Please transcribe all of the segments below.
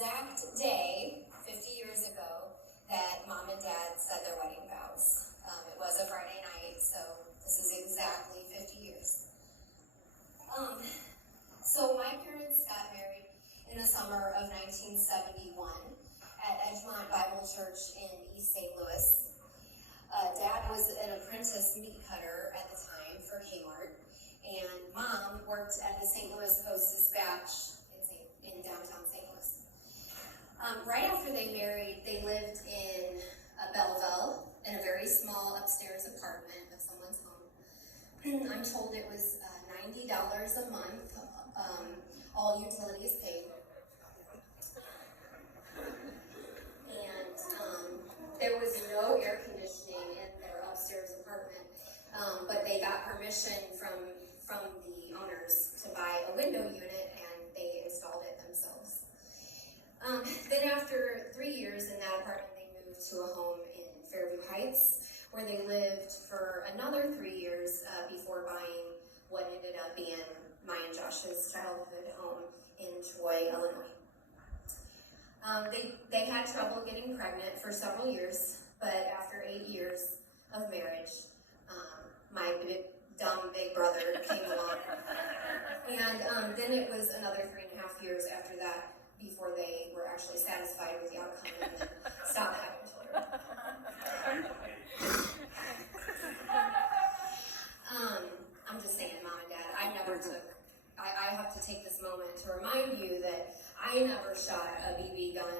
exact day, 50 years ago, that Mom and Dad said their wedding vows. It was a Friday night, so this is exactly 50 years. So my parents got married in the summer of 1971 at Edgemont Bible Church in East St. Louis. Dad was an apprentice meat cutter at the time for Kmart, and Mom worked at the St. Louis Post-Dispatch in downtown St. Louis. Right after they married, they lived in Belleville in a very small upstairs apartment of someone's home. I'm told it was $90 a month, all utilities paid. And there was no air conditioning in their upstairs apartment, but they got permission from the owners to buy a window unit, and they installed it themselves. Then after 3 years in that apartment, they moved to a home in Fairview Heights, where they lived for another 3 years before buying what ended up being my and Josh's childhood home in Troy, Illinois. They had trouble getting pregnant for several years, but after 8 years of marriage, my dumb big brother came along. And then it was another 3.5 years after that before they were actually satisfied with the outcome and then stopped having children. I'm just saying, Mom and Dad, I have to take this moment to remind you that I never shot a BB gun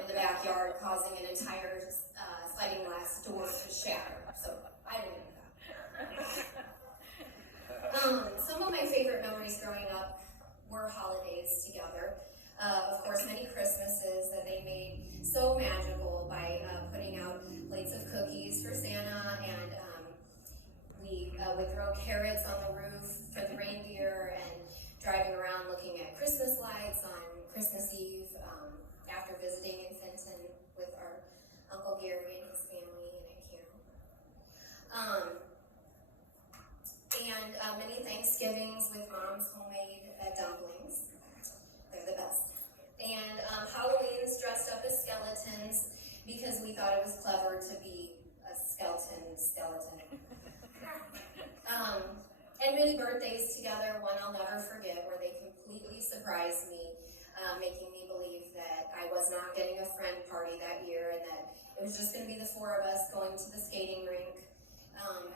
in the backyard, causing an entire sliding glass door to shatter. So I didn't do that. Some of my favorite memories growing up were holidays together. Of course, many Christmases that they made so magical by putting out plates of cookies for Santa, and we would throw carrots on the roof for the reindeer, and driving around looking at Christmas lights on Christmas Eve after visiting in Fenton with our Uncle Gary and his family and Aunt Carol. And many Thanksgivings with Mom's homemade dumplings. They're the best. And Halloween's dressed up as skeletons because we thought it was clever to be a skeleton. And many birthdays together, one I'll never forget, where they completely surprised me, making me believe that I was not getting a friend party that year and that it was just going to be the four of us going to the skating rink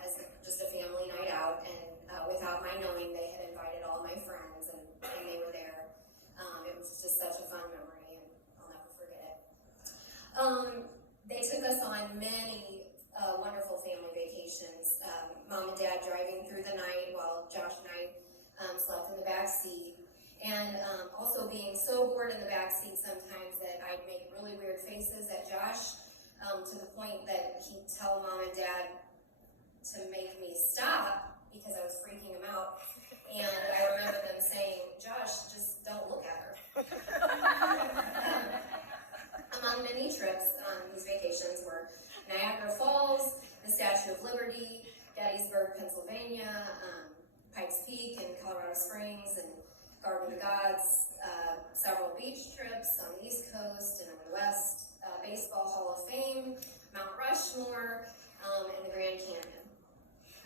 as just a family night out. And without my knowing, they had invited all my friends and they were there. It was just such a fun memory, and I'll never forget it. They took us on many wonderful family vacations. Mom and Dad driving through the night while Josh and I slept in the back seat. And also being so bored in the back seat sometimes that I'd make really weird faces at Josh to the point that he'd tell Mom and Dad to make me stop because I was freaking him out. And I remember them saying, "Josh, just don't look at her." Among many trips on these vacations were Niagara Falls, the Statue of Liberty, Gettysburg, Pennsylvania, Pikes Peak in Colorado Springs, and Garden of the Gods, several beach trips on the East Coast and on the West, Baseball Hall of Fame, Mount Rushmore, and the Grand Canyon.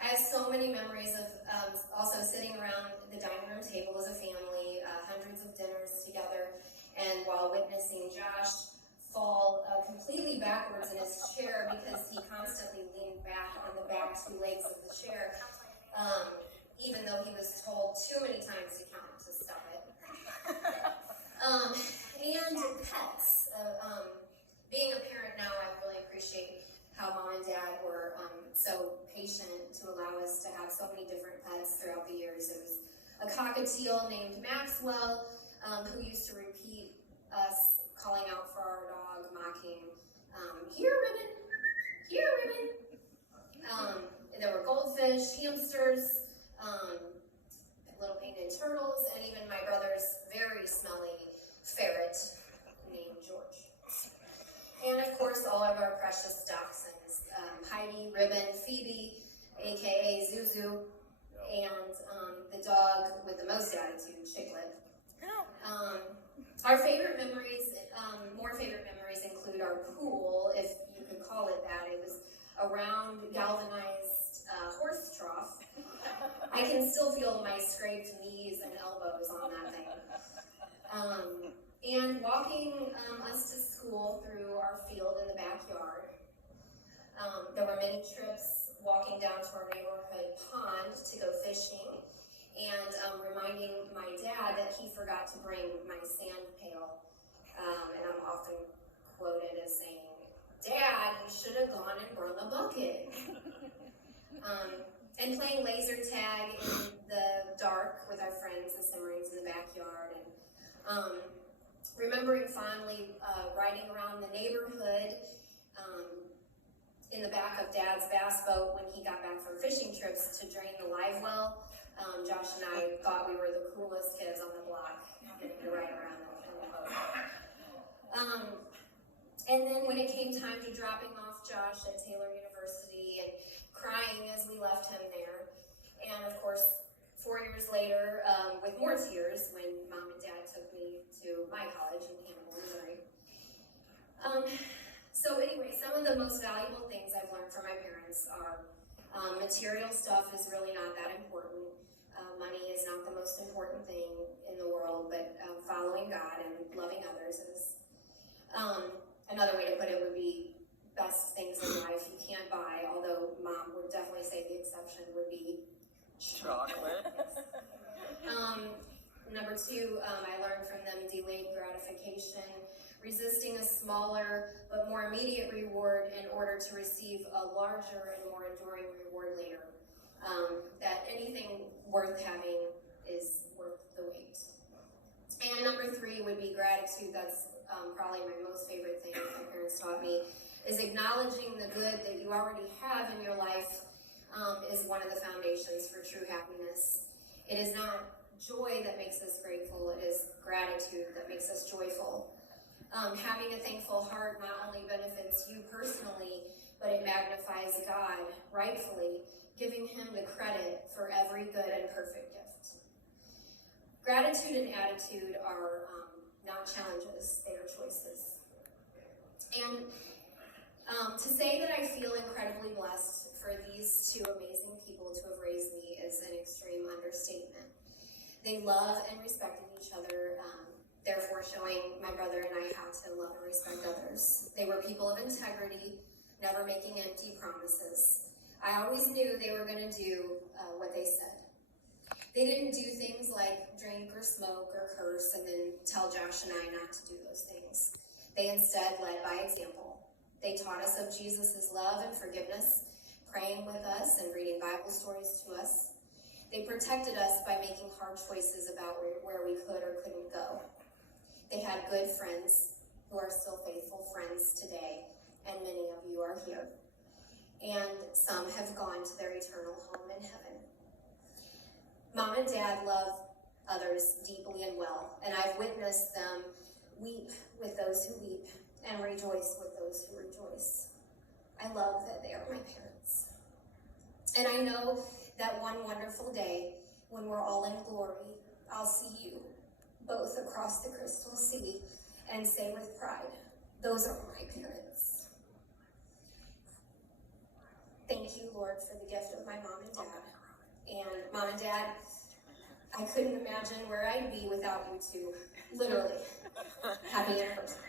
I have so many memories of also sitting around the dining room table as a family, hundreds of dinners together, and while witnessing Josh fall completely backwards in his chair because he constantly leaned back on the back two legs of the chair, even though he was told too many times to count to stop it. And pets. Being a parent now, I really appreciate how Mom and Dad were so patient to allow us to have so many different pets throughout the years. It was a cockatiel named Maxwell, who used to repeat us calling out for our dog, mocking, "Here, Ribbon! Here, Ribbon!" There were goldfish, hamsters, little painted turtles, and even my brother's very smelly ferret named George. And of course, all of our precious dachshunds, Heidi, Ribbon, Phoebe, aka Zuzu, and the dog with the most attitude, Chiclet. Our favorite memories, more favorite memories include our pool, if you could call it that. It was a round galvanized horse trough. I can still feel my scraped knees and elbows on that thing. And walking us to school through our field in the backyard. There were many trips walking down to our neighborhood pond to go fishing, and reminding my dad that he forgot to bring my sand pail. And I'm often quoted as saying, "Dad, you should have gone and brought a bucket." And playing laser tag in the dark with our friends, the Simmons, in the backyard. And remembering fondly riding around the neighborhood in the back of Dad's bass boat when he got back from fishing trips to drain the live well. Josh and I thought we were the coolest kids on the block getting to ride around in the boat. And then when it came time to dropping off Josh at Taylor University and crying as we left him there. And of course, 4 years later, with more tears, when Mom and Dad took me to my college in Hannibal, Missouri. So anyway, some of the most valuable things I've learned from my parents are material stuff is really not that important. Money is not the most important thing in the world, but following God and loving others is. Another way to put it would be best things in life you can't buy, although Mom would definitely say the exception would be chocolate. Number 2, I learned from them delayed gratification, resisting a smaller but more immediate reward in order to receive a larger and more enduring reward later. That anything worth having is worth the wait. And number 3 would be gratitude. That's probably my most favorite thing my parents taught me, is acknowledging the good that you already have in your life is one of the foundations for true happiness. It is not joy that makes us grateful, it is gratitude that makes us joyful. Having a thankful heart not only benefits you personally, but it magnifies God rightfully, giving him the credit for every good and perfect gift. Gratitude and attitude are not challenges, they are choices. And to say that I feel incredibly blessed for these 2 amazing people to have raised me is an extreme understatement. They love and respected each other, therefore showing my brother and I how to love and respect others. They were people of integrity, never making empty promises. I always knew they were going to do what they said. They didn't do things like drink or smoke or curse and then tell Josh and I not to do those things. They instead led by example. They taught us of Jesus' love and forgiveness, praying with us and reading Bible stories to us. They protected us by making hard choices about where we could or couldn't go. They had good friends who are still faithful friends today, and many of you are here. And some have gone to their eternal home in heaven. Mom and Dad love others deeply and well, and I've witnessed them weep with those who weep and rejoice with those who rejoice. I love that they are my parents. And I know that one wonderful day, when we're all in glory, I'll see you both across the crystal sea and say with pride, those are my parents. Thank you, Lord, for the gift of my mom and dad. And Mom and Dad, I couldn't imagine where I'd be without you two, literally. Happy anniversary.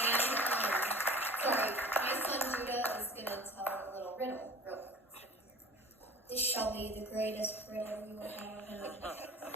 And, sorry, my son Judah is going to tell a little riddle real quick. This shall be the greatest riddle you will ever heard.